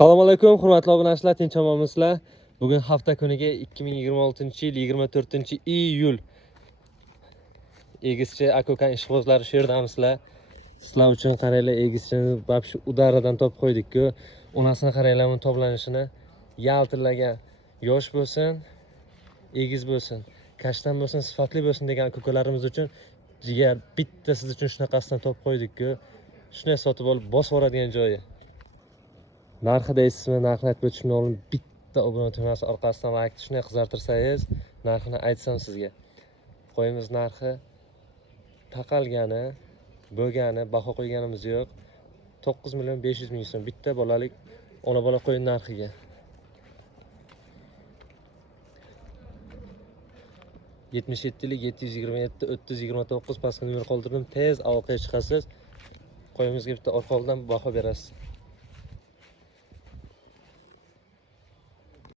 Assalomu alaykum, hurmatli obunachilar, tinch omonmisizlar? Bugun hafta kuniga 2026-yil 24-iyul egizchi aka-uka ishqibozlari shu yerdamizlar. Sizlar uchun qaranglar, egizchini babshi udaradan topib qo'ydik-ku. Onasini qaranglar, uni toblanishini yaltillagan, yosh bo'lsin, egiz bo'lsin, kashtan bo'lsin, sifatli bo'lsin degan aka-ukalarimiz uchun jigar bitta siz uchun shunaqasidan topib qo'ydik-ku. Shunday sotib olib bosib yuboradigan joyi. Narxi deysizmi? Narxini aytib o'tishimni oldin bitta obuna tugmasi orqasidan laykni shunday qizartirsangiz, narxini aytsam sizga. Qo'yimiz narxi taqalgani, bo'lgani, baho qo'yganimiz yo'q. 9.500.000 so'm bitta bolalik ona bola qo'yin narxiga. (77) 727 329 pastga nomer qoldirdim. Tez aloqaga chiqasiz. Qo'yimizga bitta orqa oldidan baho berasiz.